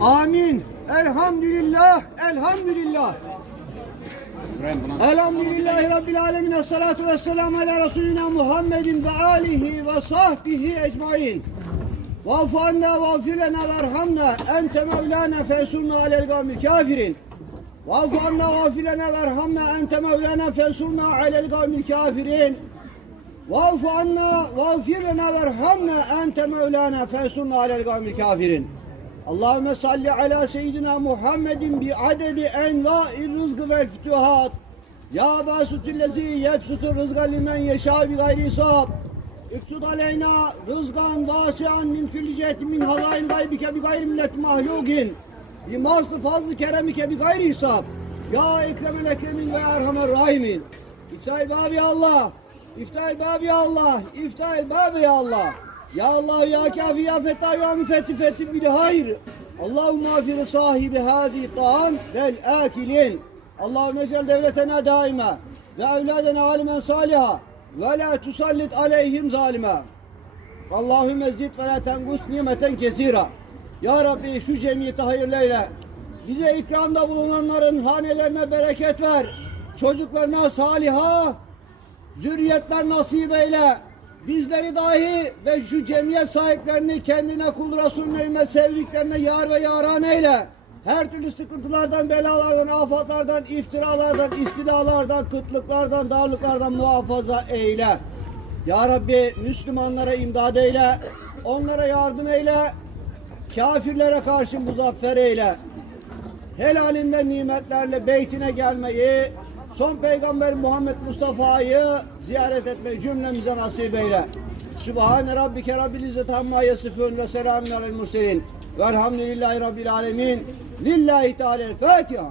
Amin. Elhamdülillah. Elhamdülillah. Elhamdülillahi Rabbil alemin. Esselatu vesselamu ala Resulina Muhammedin ve alihi ve sahbihi ecmain. Va'fu anna va'fir lena verhamna. Ente mevlana fensurna alel gavmil kafirin. Va'fu anna va'fir lena verhamna. Ente mevlana fensurna alel gavmil kafirin. Va'fu anna va'fir lena verhamna. Ente mevlana fensurna alel gavmil kafirin. Allahümme salli ala seyyidina Muhammedin bi adedi enva'ir rızkı vel fütühat. Ya basutillezi yebsutur rızka limen yeşâ bi gayri hisab. İksud aleyna rızgan vasian min külli cihetin min halayin gaybike bi gayri millet mahlukin. Bi maslı fazlı keremike bi gayri hisab. Ya ekremel ekremin ve erhamer rahimin. İftihal babi Allah. İftihal babi Allah. İftihal babi Allah. Ya Allah ya kafi ya fetah ya müfetti fetti bil hayr. Allahu mağfiri sahibi hadi ta'am vel akilin. Allahümme ecel devletena daima ve evladena alimen saliha ve la tusallit aleyhim zalime. Allahümme zid ve la tengus nimeten kesira. Ya Rabbi şu cemiyeti hayırlı. Bize ikramda bulunanların hanelerine bereket ver. Çocuklarına saliha, zürriyetler nasip eyle. Bizleri dahi ve şu cemiyet sahiplerini kendine kul Resulüne ümmet sevdiklerine yar ve yaran eyle. Her türlü sıkıntılardan, belalardan, afatlardan, iftiralardan, istilalardan, kıtlıklardan, darlıklardan muhafaza eyle. Ya Rabbi Müslümanlara imdad eyle, onlara yardım eyle, kafirlere karşı muzaffer eyle helalinden nimetlerle beytine gelmeyi, son peygamber Muhammed Mustafa'yı ziyaret etmeyi cümlemize nasip eyle. Sübhane Rabbike Rabbil İzzet Amma Yasifun ve Selamun Aleyhi Murselin. Velhamdülillahi Rabbil Alemin. Lillahi Teala Fatiha.